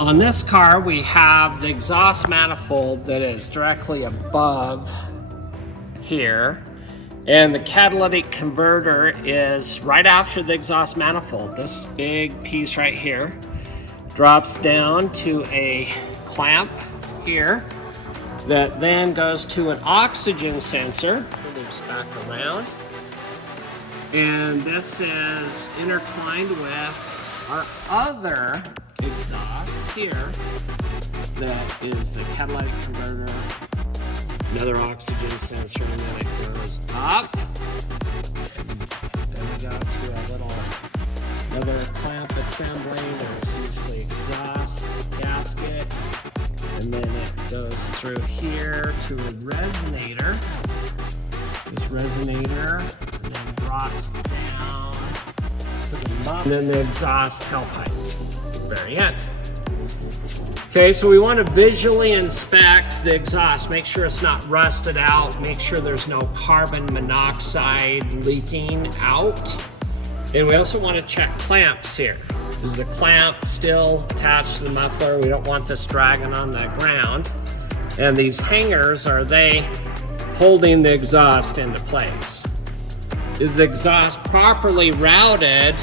On this car, we have the exhaust manifold that is directly above here, and the catalytic converter is right after the exhaust manifold. This big piece right here drops down to a clamp here that then goes to an oxygen sensor. Loops back around, and this is intertwined with our other exhaust here that is the catalytic converter, another oxygen sensor, and then it goes up. Then we go to another clamp assembly. There's usually exhaust gasket, and then it goes through here to a resonator. This resonator then drops down to the muff, and then the exhaust tailpipe at the very end. Okay, so we want to visually inspect the exhaust, make sure it's not rusted out, make sure there's no carbon monoxide leaking out. And we also want to check clamps here. Is the clamp still attached to the muffler? We don't want this dragging on the ground. And these hangers, are they holding the exhaust into place? Is the exhaust properly routed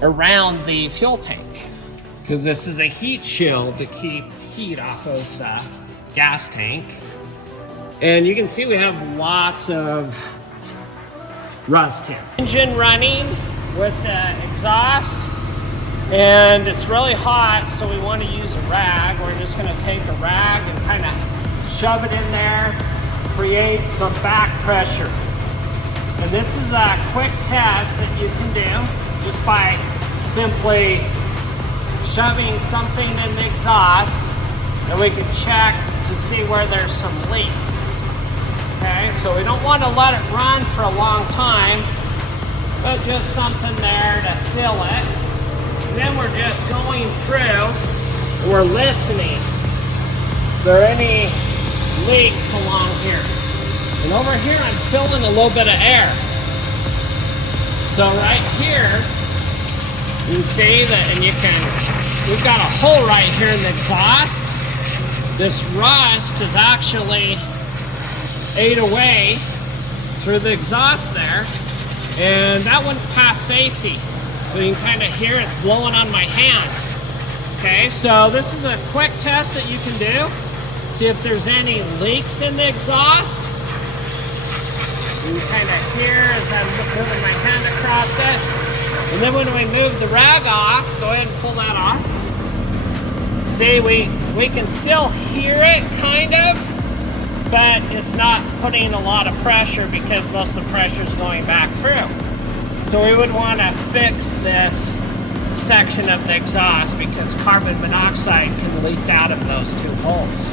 around the fuel tank? Because this is a heat shield to keep heat off of the gas tank. And you can see we have lots of rust here. Engine running with the exhaust, and it's really hot, so we want to use a rag. We're just going to take a rag and kind of shove it in there, create some back pressure. And this is a quick test that you can do just by simply shoving something in the exhaust, and we can check to see where there's some leaks. Okay, so we don't want to let it run for a long time, but just something there to seal it. And then we're just going through, and we're listening. Is there any leaks along here? And over here I'm filling a little bit of air. So right here, you can see that, and we've got a hole right here in the exhaust. This rust is actually ate away through the exhaust there, and that wouldn't pass safety. So you can kind of hear it's blowing on my hand. Okay, so this is a quick test that you can do. See if there's any leaks in the exhaust. You can kind of hear as I'm moving my hand across it. And then when we move the rag off, go ahead and pull that off. See, we can still hear it, kind of, but it's not putting a lot of pressure because most of the pressure is going back through. So we would want to fix this section of the exhaust because carbon monoxide can leak out of those two holes.